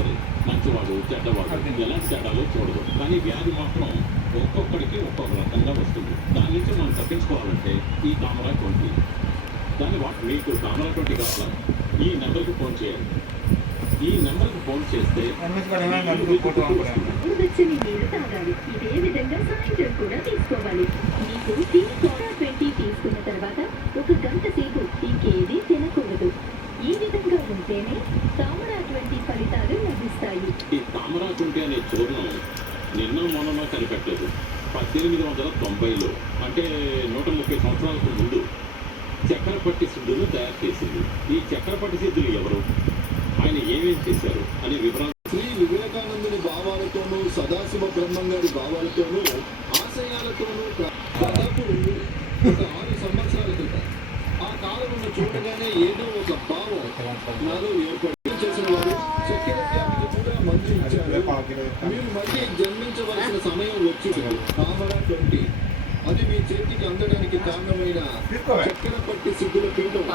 సరే, మంచివాడు చెడ్డవాడు ఎలాంటి తేడాలో చూడదు. కానీ వ్యాధి మాత్రం ఒక్కొక్కడికి ఒక్కొక్క రకంగా వస్తుంది. దాని నుంచి మనం తప్పించుకోవాలంటే ఈ తామరా 20 దాన్ని మీకు తామరా 20 కావాలా? ఈ నెంబర్కి ఫోన్ చేయాలి. ఈ నెంబర్కి ఫోన్ చేస్తే వెచ్చని నీరు తాగాలి. ఇదే విధంగా సాయంత్రం కూడా తీసుకోవాలి. మీకు టీ తామరా 20 తీసుకున్న తర్వాత 1 గంట సేపు ఇంకేది తినకూడదు. ఈ విధంగా ఉంటేనే తామరా 20 ఫలితాలు లభిస్తాయి. ఈ తామరా 20 అనే చూర్ణం నిన్న మొన్న కనిపెట్టలేదు. 1890లో అంటే 130 సంవత్సరాలకు ముందు చక్రపట్టి సిద్ధులు తయారు చేసింది. ఈ చక్రపట్టి సిద్ధులు ఎవరు, ఆయన ఏమేం చేశారు అనే వివరాలు శ్రీ వివేకానందుని భావాలతోనూ సదాశివ బ్రహ్మం గారి భావాలతోనూ ఆశయాలతోనూ దాదాపు ఒక 6 సంవత్సరాల క్రితం ఆ కాలంలో చూడగానే ఏదో ఒక భావం నాలో ఏర్పాటు చేసిన వారు చక్కెర వ్యాధికి కూడా మందు ఇచ్చారు. మీరు మళ్ళీ జన్మించవలసిన సమయం వచ్చింది. తామరా 20 అది మీ చేతికి అందడానికి కారణమైన చక్కెర పట్టి సిద్ధులకు